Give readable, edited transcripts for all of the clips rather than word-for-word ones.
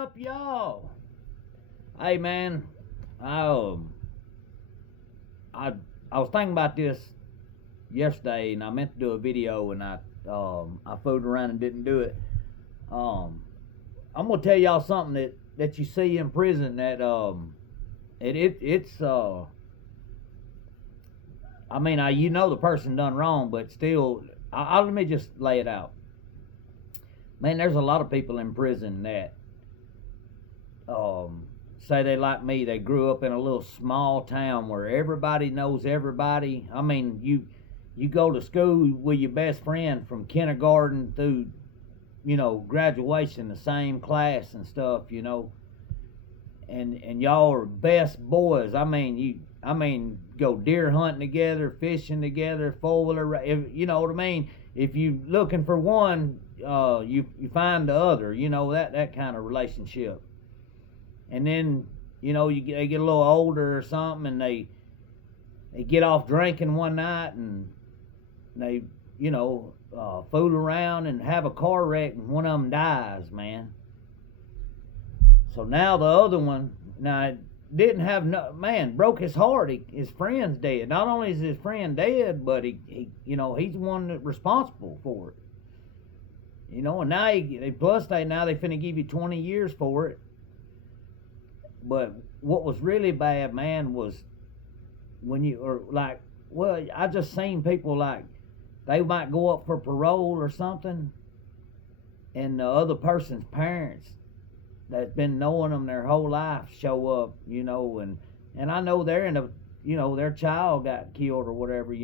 up, y'all? Hey, man, I I I was thinking about this yesterday, and I meant to do a video, and I fooled around and didn't do it. Um, I'm gonna tell y'all something that you see in prison that it's I mean, the person done wrong, but still, let me just lay it out. Man, there's a lot of people in prison that say they like me. They grew up in a little small town where everybody knows everybody. I mean, you go to school with your best friend from kindergarten through, graduation, the same class and stuff, and y'all are best boys. I mean, go deer hunting together, fishing together, four-wheeler, you know what I mean? If you looking for one, you find the other, that kind of relationship. And then, they get a little older or something, and they get off drinking one night, and they, fool around and have a car wreck, and one of them dies, man. So now the other one, didn't have no, man, broke his heart. His friend's dead. Not only is his friend dead, but he's the one that's responsible for it. And now they finna give you 20 years for it. But what was really bad, man, was when I just seen people like they might go up for parole or something, and the other person's parents that's been knowing them their whole life show up, and I know they're in a, their child got killed or whatever,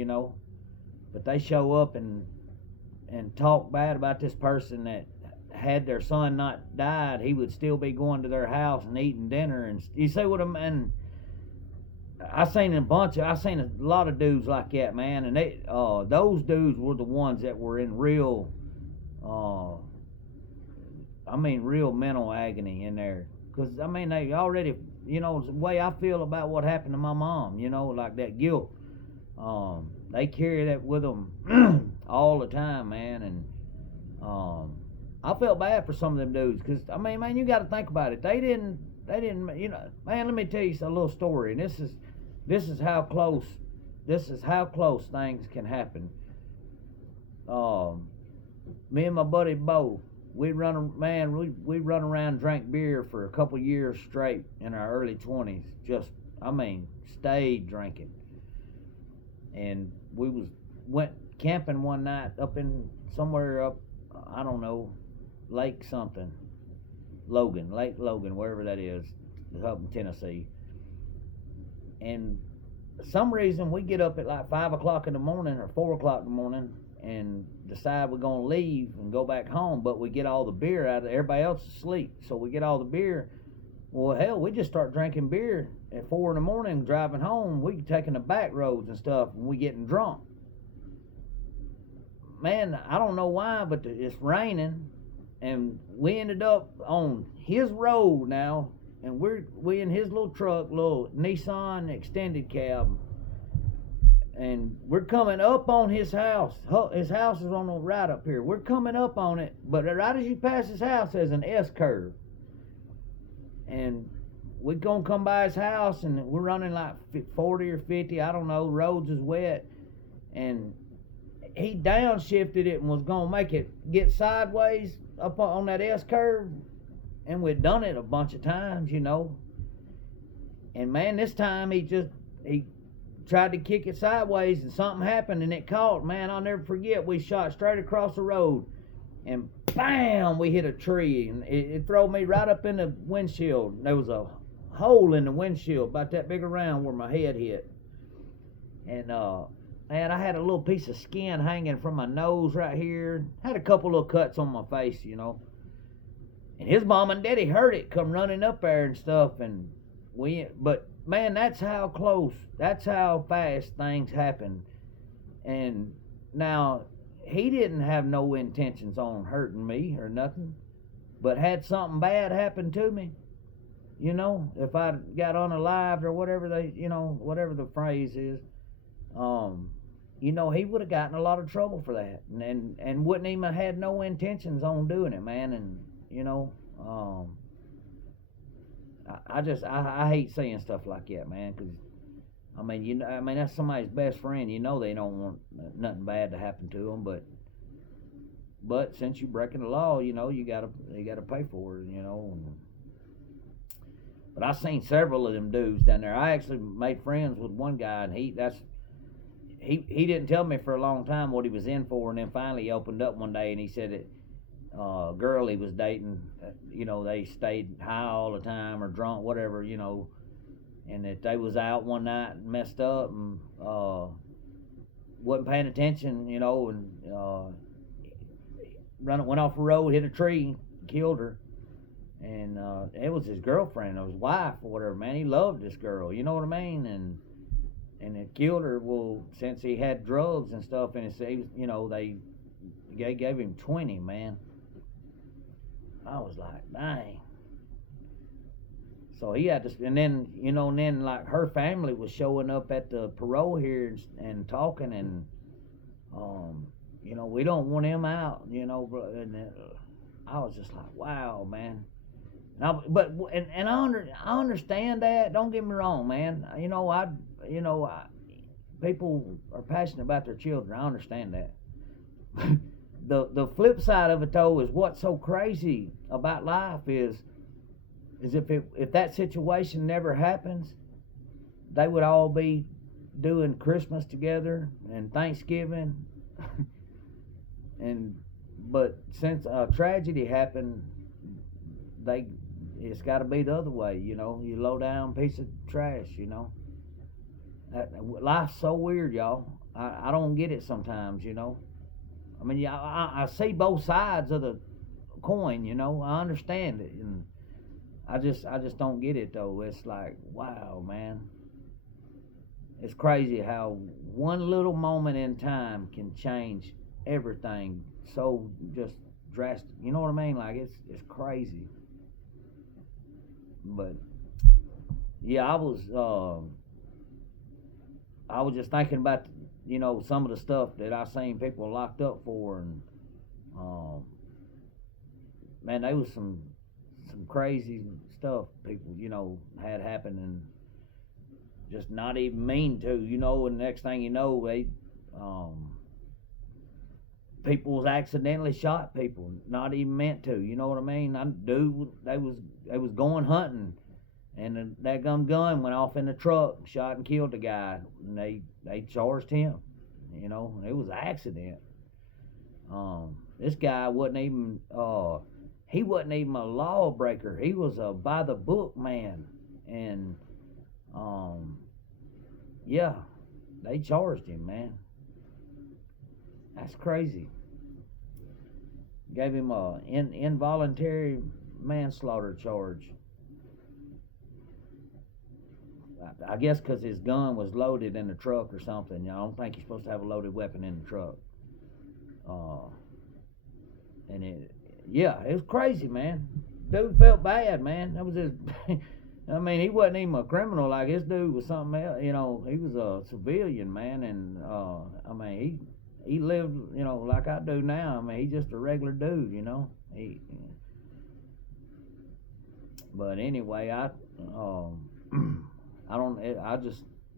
but they show up and talk bad about this person that had their son not died, he would still be going to their house and eating dinner. And you see what and I seen a lot of dudes like that, man, and those dudes were the ones that were in real real mental agony in there. Because they already, the way I feel about what happened to my mom, like that guilt, they carry that with them all the time, man. And I felt bad for some of them dudes, because man, you got to think about it. They didn't, man. Let me tell you a little story, and this is how close things can happen. Me and my buddy Bo, we run around and drank beer for a couple years straight in our early 20s. Just, stayed drinking, and we went camping one night up in somewhere up, I don't know, Lake Logan, wherever that is, up in Tennessee. And for some reason we get up at like 5 o'clock in the morning or 4 o'clock in the morning and decide we're going to leave and go back home, but we get all the beer out of everybody else is asleep, so we get all the beer. Well, hell, we just start drinking beer at 4 in the morning, driving home. We taking the back roads and stuff, and we getting drunk. Man, I don't know why, but it's raining, and we ended up on his road now, and we in his little truck, little Nissan extended cab, and we're coming up on his house. His house is on the right up here. We're coming up on it, but right as you pass his house, there's an S curve, and we're gonna come by his house, and we're running like 40 or 50, I don't know. Roads is wet, and he downshifted it and was gonna make it get sideways up on that S curve, and we'd done it a bunch of times, And man, this time he tried to kick it sideways, and something happened, and it caught. Man, I'll never forget. We shot straight across the road, and bam, we hit a tree, and it threw me right up in the windshield. There was a hole in the windshield about that big around where my head hit, and man, I had a little piece of skin hanging from my nose right here. Had a couple little cuts on my face, And his mom and daddy heard it, come running up there and stuff, and but man, that's how fast things happen. And now, he didn't have no intentions on hurting me or nothing, but had something bad happen to me, if I got unalived or whatever whatever the phrase is, he would have gotten a lot of trouble for that, and wouldn't even have had no intentions on doing it, man. And I hate seeing stuff like that, man. Cause I mean that's somebody's best friend. You know they don't want nothing bad to happen to them, but since you breaking the law, you know you gotta pay for it. You know. But I seen several of them dudes down there. I actually made friends with one guy, and he didn't tell me for a long time what he was in for, and then finally he opened up one day and he said that girl he was dating, you know, they stayed high all the time or drunk, whatever, you know, and that they was out one night and messed up and wasn't paying attention, you know, and went off the road, hit a tree, killed her. And it was his girlfriend or his wife or whatever, man. He loved this girl, you know what I mean? And it killed her. Well, since he had drugs and stuff, and it's, you know, they gave him 20, man. I was like, dang. So he had to, and then, you know, and then like her family was showing up at the parole hearings and talking, and you know, we don't want him out, you know, and I was just like, wow, man. And I understand that. Don't get me wrong, man. You know, people are passionate about their children. I understand that. The flip side of it though is what's so crazy about life is if that situation never happens, they would all be doing Christmas together and Thanksgiving, but since a tragedy happened, it's got to be the other way, you know. You low down piece of trash, you know. Life's so weird, y'all. I don't get it sometimes, you know. I mean, yeah, I see both sides of the coin, you know. I understand it, and I just don't get it though. It's like, wow, man. It's crazy how one little moment in time can change everything so just drastic. You know what I mean? Like it's crazy. But yeah, I was just thinking about, you know, some of the stuff that I seen people locked up for, and man, there was some crazy stuff people, you know, had happen, and just not even mean to, you know. And the next thing you know, they people was accidentally shot people, not even meant to, you know what I mean? They was going hunting, and that gun went off in the truck, shot and killed the guy, and they charged him, you know. It was an accident. This guy wasn't even he wasn't even a lawbreaker. He was a by the book man, and yeah, they charged him, man. That's crazy. Gave him a involuntary manslaughter charge. I guess because his gun was loaded in the truck or something. I don't think you're supposed to have a loaded weapon in the truck. And it was crazy, man. Dude felt bad, man. That was his. I mean, he wasn't even a criminal. Like, this dude was something else. You know, he was a civilian, man, and I mean, he lived, you know, like I do now. I mean, he's just a regular dude, you know. But anyway, I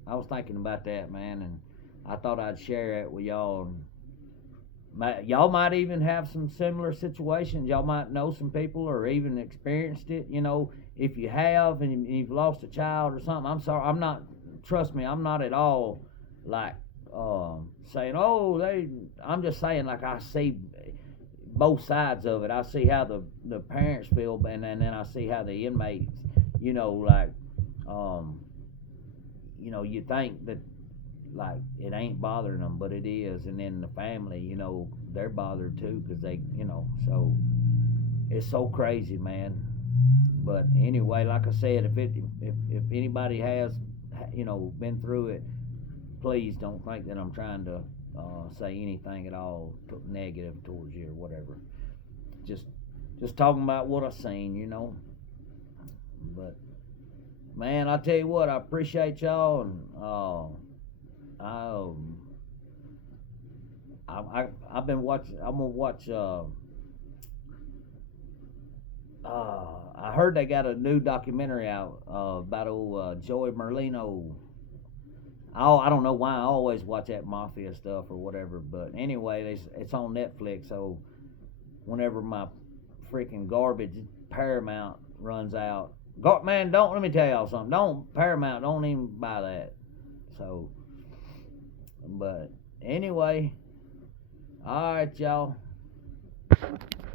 was thinking about that, man, and I thought I'd share it with y'all. Y'all might even have some similar situations. Y'all might know some people or even experienced it. You know, if you have and you've lost a child or something, I'm sorry. Trust me, I'm not at all like saying, I'm just saying, like, I see both sides of it. I see how the parents feel, and then I see how the inmates, you know, like, you know, you think that, like, it ain't bothering them, but it is. And then the family, you know, they're bothered too, because they, you know, so it's so crazy, man. But anyway, like I said, if anybody has, you know, been through it, please don't think that I'm trying to say anything at all negative towards you or whatever. Just talking about what I seen, you know. But man, I tell you what, I appreciate y'all, and I've been watching. I'm gonna watch I heard they got a new documentary out about old Joey Merlino. I don't know why I always watch that mafia stuff or whatever, but anyway, it's on Netflix. So whenever my freaking garbage Paramount runs out, man, don't let me tell y'all something. Don't Paramount, don't even buy that. So, but anyway, all right, y'all.